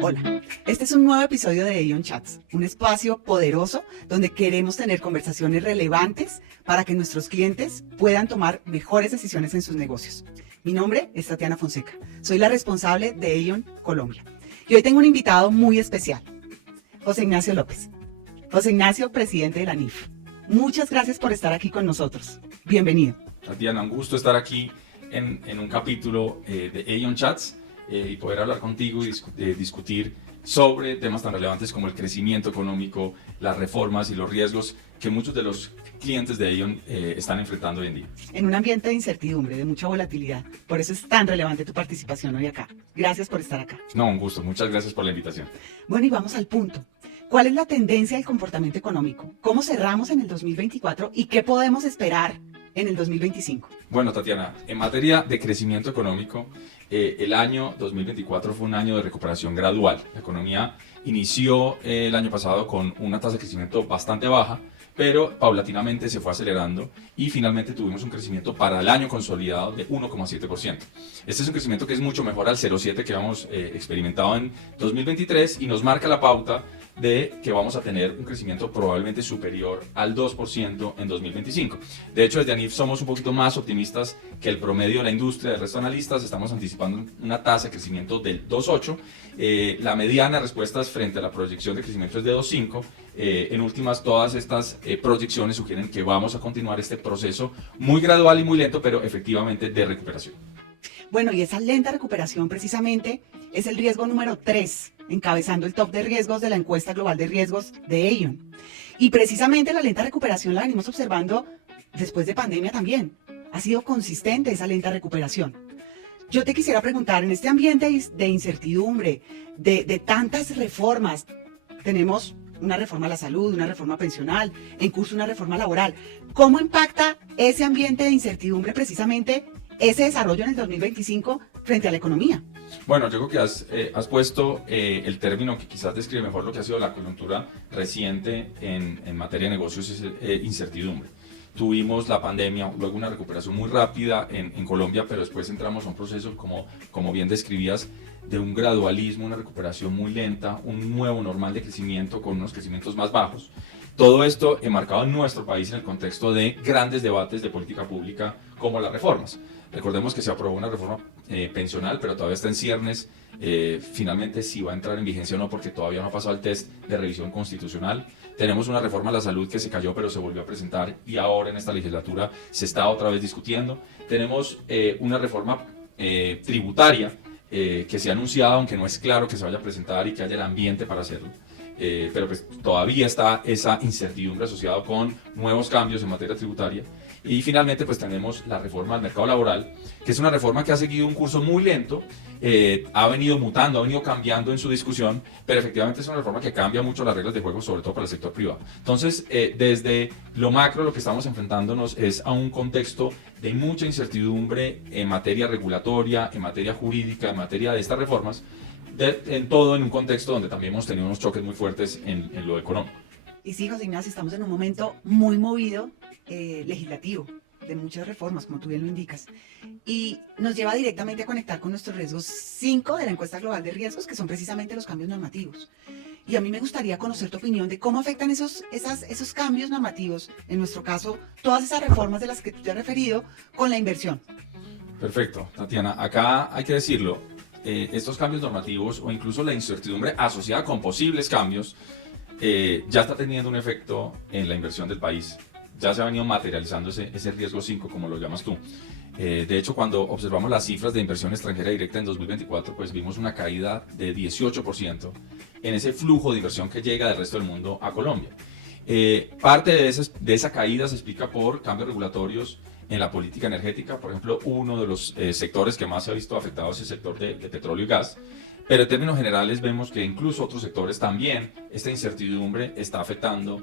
Hola, este es un nuevo episodio de Aeon Chats, un espacio poderoso donde queremos tener conversaciones relevantes para que nuestros clientes puedan tomar mejores decisiones en sus negocios. Mi nombre es Tatiana Fonseca, soy la responsable de Aeon Colombia y hoy tengo un invitado muy especial, José Ignacio López. José Ignacio, presidente de la NIF. Muchas gracias por estar aquí con nosotros. Bienvenido. Tatiana, un gusto estar aquí en un capítulo de Aeon Chats y poder hablar contigo y discutir sobre temas tan relevantes como el crecimiento económico, las reformas y los riesgos que muchos de los clientes de Aeon están enfrentando hoy en día. En un ambiente de incertidumbre, de mucha volatilidad, por eso es tan relevante tu participación hoy acá. Gracias por estar acá. No, un gusto. Muchas gracias por la invitación. Bueno, y vamos al punto. ¿Cuál es la tendencia del comportamiento económico? ¿Cómo cerramos en el 2024 y qué podemos esperar en el 2025? Bueno, Tatiana, en materia de crecimiento económico, el año 2024 fue un año de recuperación gradual. La economía inició el año pasado con una tasa de crecimiento bastante baja, pero paulatinamente se fue acelerando y finalmente tuvimos un crecimiento para el año consolidado de 1,7%. Este es un crecimiento que es mucho mejor al 0,7% que habíamos experimentado en 2023 y nos marca la pauta de que vamos a tener un crecimiento probablemente superior al 2% en 2025. De hecho, desde ANIF somos un poquito más optimistas que el promedio de la industria. Del resto de analistas estamos anticipando una tasa de crecimiento del 2,8%. La mediana de respuestas frente a la proyección de crecimiento es de 2,5%. En últimas, todas estas proyecciones sugieren que vamos a continuar este proceso muy gradual y muy lento, pero efectivamente de recuperación. Bueno, y esa lenta recuperación precisamente es el riesgo número 3, encabezando el top de riesgos de la encuesta global de riesgos de Aeon. Y precisamente la lenta recuperación la venimos observando después de pandemia también. Ha sido consistente esa lenta recuperación. Yo te quisiera preguntar, en este ambiente de incertidumbre, de tantas reformas, tenemos una reforma a la salud, una reforma pensional, en curso una reforma laboral. ¿Cómo impacta ese ambiente de incertidumbre precisamente ese desarrollo en el 2025 frente a la economía? Bueno, yo creo que has puesto el término que quizás describe mejor lo que ha sido la coyuntura reciente en materia de negocios, es incertidumbre. Tuvimos la pandemia, luego una recuperación muy rápida en Colombia, pero después entramos a un proceso, como bien describías, de un gradualismo, una recuperación muy lenta, un nuevo normal de crecimiento con unos crecimientos más bajos. Todo esto enmarcado en nuestro país en el contexto de grandes debates de política pública como las reformas. Recordemos que se aprobó una reforma pensional, pero todavía está en ciernes. Finalmente, si va a entrar en vigencia o no, porque todavía no ha pasado el test de revisión constitucional. Tenemos una reforma a la salud que se cayó, pero se volvió a presentar y ahora en esta legislatura se está otra vez discutiendo. Tenemos una reforma tributaria que se ha anunciado, aunque no es claro que se vaya a presentar y que haya el ambiente para hacerlo. Pero pues todavía está esa incertidumbre asociada con nuevos cambios en materia tributaria. Y finalmente pues tenemos la reforma al mercado laboral, que es una reforma que ha seguido un curso muy lento, ha venido mutando, ha venido cambiando en su discusión, pero efectivamente es una reforma que cambia mucho las reglas de juego, sobre todo para el sector privado. Entonces, desde lo macro lo que estamos enfrentándonos es a un contexto de mucha incertidumbre en materia regulatoria, en materia jurídica, en materia de estas reformas, en todo en un contexto donde también hemos tenido unos choques muy fuertes en lo económico. Y sí, José Ignacio, estamos en un momento muy movido legislativo, de muchas reformas, como tú bien lo indicas. Y nos lleva directamente a conectar con nuestros riesgos 5 de la encuesta global de riesgos, que son precisamente los cambios normativos. Y a mí me gustaría conocer tu opinión de cómo afectan esos cambios normativos, en nuestro caso, todas esas reformas de las que tú te has referido, con la inversión. Perfecto, Tatiana. Acá hay que decirlo, estos cambios normativos o incluso la incertidumbre asociada con posibles cambios ya está teniendo un efecto en la inversión del país. Ya se ha venido materializando ese riesgo 5, como lo llamas tú. De hecho, cuando observamos las cifras de inversión extranjera directa en 2024, pues vimos una caída de 18% en ese flujo de inversión que llega del resto del mundo a Colombia. Parte de esa caída se explica por cambios regulatorios en la política energética. Por ejemplo, uno de los sectores que más se ha visto afectado es el sector de petróleo y gas. Pero en términos generales vemos que incluso otros sectores también, esta incertidumbre está afectando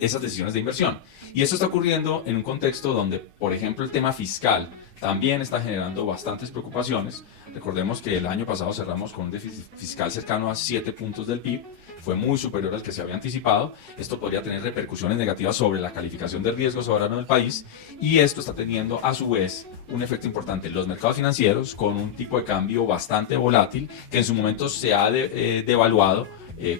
esas decisiones de inversión. Y esto está ocurriendo en un contexto donde, por ejemplo, el tema fiscal también está generando bastantes preocupaciones. Recordemos que el año pasado cerramos con un déficit fiscal cercano a 7 puntos del PIB, fue muy superior al que se había anticipado. Esto podría tener repercusiones negativas sobre la calificación de riesgo soberano del país, y esto está teniendo a su vez un efecto importante en los mercados financieros, con un tipo de cambio bastante volátil que en su momento se ha devaluado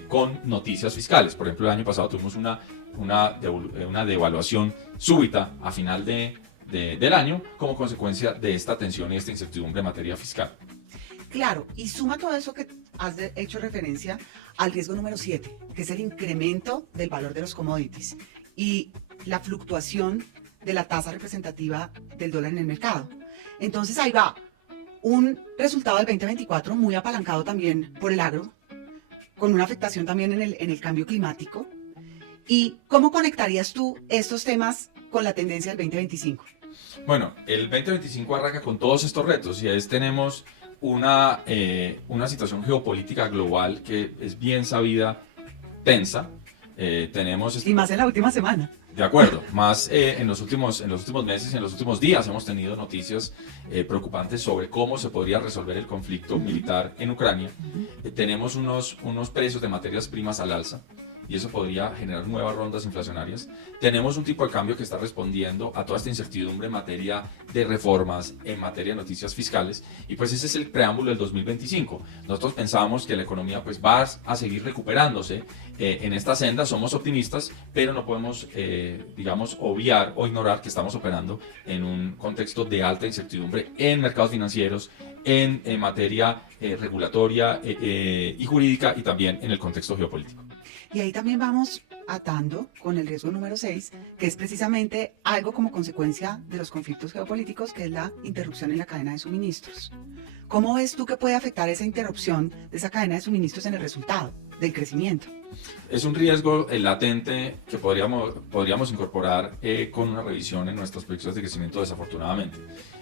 con noticias fiscales. Por ejemplo, el año pasado tuvimos una devaluación súbita a final del año como consecuencia de esta tensión y esta incertidumbre en materia fiscal. Claro, y suma todo eso que has hecho referencia al riesgo número 7, que es el incremento del valor de los commodities y la fluctuación de la tasa representativa del dólar en el mercado. Entonces ahí va un resultado del 2024 muy apalancado también por el agro, con una afectación también en el cambio climático. ¿Y cómo conectarías tú estos temas con la tendencia del 2025? Bueno, el 2025 arranca con todos estos retos, y tenemos una situación geopolítica global que es bien sabida, tensa. Y más en la última semana. De acuerdo, más en los últimos meses, en los últimos días hemos tenido noticias preocupantes sobre cómo se podría resolver el conflicto militar en Ucrania. Tenemos unos precios de materias primas al alza, y eso podría generar nuevas rondas inflacionarias. Tenemos un tipo de cambio que está respondiendo a toda esta incertidumbre en materia de reformas, en materia de noticias fiscales, y pues ese es el preámbulo del 2025. Nosotros pensamos que la economía pues va a seguir recuperándose en esta senda. Somos optimistas, pero no podemos, digamos, obviar o ignorar que estamos operando en un contexto de alta incertidumbre en mercados financieros, en materia regulatoria y jurídica, y también en el contexto geopolítico. Y ahí también vamos atando con el riesgo número 6, que es precisamente algo como consecuencia de los conflictos geopolíticos, que es la interrupción en la cadena de suministros. ¿Cómo ves tú que puede afectar esa interrupción de esa cadena de suministros en el resultado del crecimiento? Es un riesgo latente que podríamos incorporar con una revisión en nuestras proyecciones de crecimiento, desafortunadamente.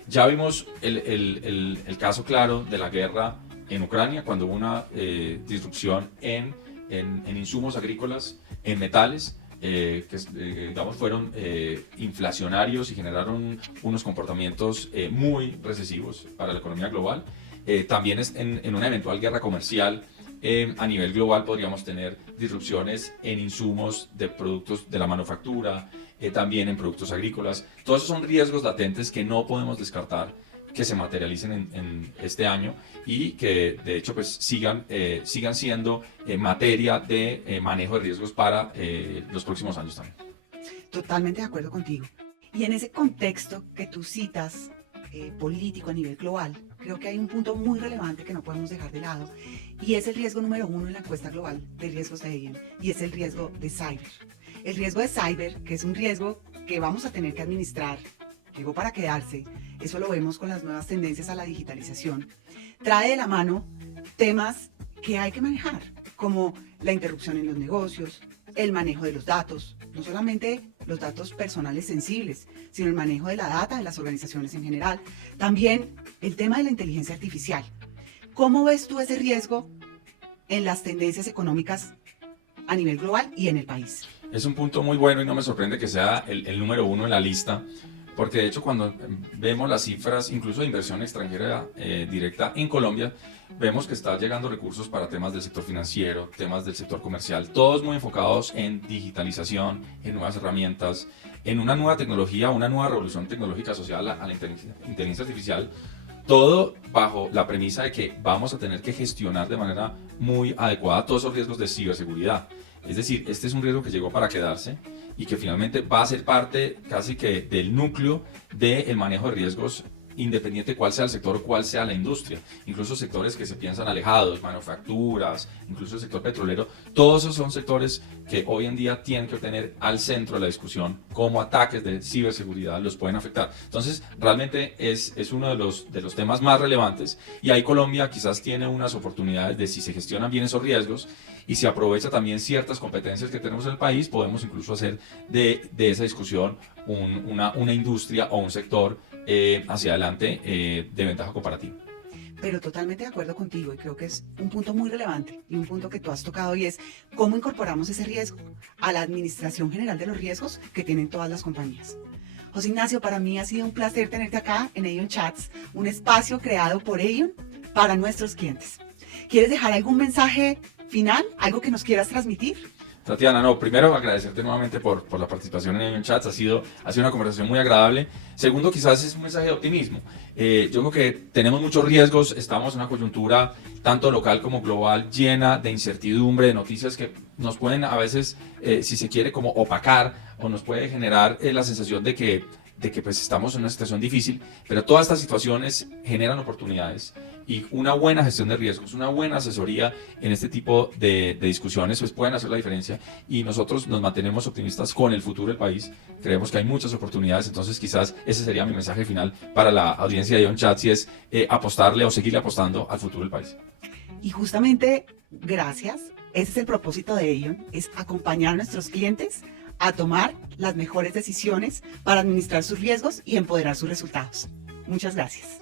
Ya vimos el caso claro de la guerra en Ucrania, cuando hubo una disrupción en insumos agrícolas, en metales, que digamos fueron inflacionarios y generaron unos comportamientos muy recesivos para la economía global. También en una eventual guerra comercial a nivel global podríamos tener disrupciones en insumos de productos de la manufactura, también en productos agrícolas. Todos esos son riesgos latentes que no podemos descartar que se materialicen en este año, y que de hecho pues sigan siendo materia de manejo de riesgos para los próximos años también. Totalmente de acuerdo contigo. Y en ese contexto que tú citas, político a nivel global, creo que hay un punto muy relevante que no podemos dejar de lado, y es el riesgo número 1 en la encuesta global de riesgos de Aon, y es el riesgo de cyber. El riesgo de cyber, que es un riesgo que vamos a tener que administrar, llegó para quedarse. Eso lo vemos con las nuevas tendencias a la digitalización. Trae de la mano temas que hay que manejar, como la interrupción en los negocios, el manejo de los datos, no solamente los datos personales sensibles, sino el manejo de la data de las organizaciones en general. También el tema de la inteligencia artificial. ¿Cómo ves tú ese riesgo en las tendencias económicas a nivel global y en el país? Es un punto muy bueno, y no me sorprende que sea el número 1 en la lista, porque de hecho cuando vemos las cifras, incluso de inversión extranjera directa en Colombia, vemos que está llegando recursos para temas del sector financiero, temas del sector comercial, todos muy enfocados en digitalización, en nuevas herramientas, en una nueva tecnología, una nueva revolución tecnológica asociada a la inteligencia artificial, todo bajo la premisa de que vamos a tener que gestionar de manera muy adecuada todos esos riesgos de ciberseguridad. Es decir, este es un riesgo que llegó para quedarse, y que finalmente va a ser parte casi que del núcleo del manejo de riesgos, independiente cuál sea el sector o cuál sea la industria. Incluso sectores que se piensan alejados, manufacturas, incluso el sector petrolero, todos esos son sectores que hoy en día tienen que tener al centro de la discusión cómo ataques de ciberseguridad los pueden afectar. Entonces, realmente es uno de los temas más relevantes, y ahí Colombia quizás tiene unas oportunidades de, si se gestionan bien esos riesgos y se aprovecha también ciertas competencias que tenemos en el país, podemos incluso hacer de esa discusión una industria o un sector hacia adelante de ventaja comparativa. Pero totalmente de acuerdo contigo, y creo que es un punto muy relevante y un punto que tú has tocado, y es cómo incorporamos ese riesgo a la administración general de los riesgos que tienen todas las compañías. José Ignacio, para mí ha sido un placer tenerte acá en Aon Chats, un espacio creado por Aon para nuestros clientes. ¿Quieres dejar algún mensaje final, algo que nos quieras transmitir. Tatiana, no, primero agradecerte nuevamente por la participación en el chat, ha sido una conversación muy agradable. Segundo, quizás es un mensaje de optimismo. Yo creo que tenemos muchos riesgos, estamos en una coyuntura tanto local como global llena de incertidumbre, de noticias que nos pueden a veces, si se quiere, como opacar o nos puede generar la sensación de que pues estamos en una situación difícil, pero todas estas situaciones generan oportunidades y una buena gestión de riesgos, una buena asesoría en este tipo de discusiones pues pueden hacer la diferencia y nosotros nos mantenemos optimistas con el futuro del país, creemos que hay muchas oportunidades, entonces quizás ese sería mi mensaje final para la audiencia de OnChat, si es apostarle o seguirle apostando al futuro del país. Y justamente, gracias, ese es el propósito de Aion, es acompañar a nuestros clientes a tomar las mejores decisiones para administrar sus riesgos y empoderar sus resultados. Muchas gracias.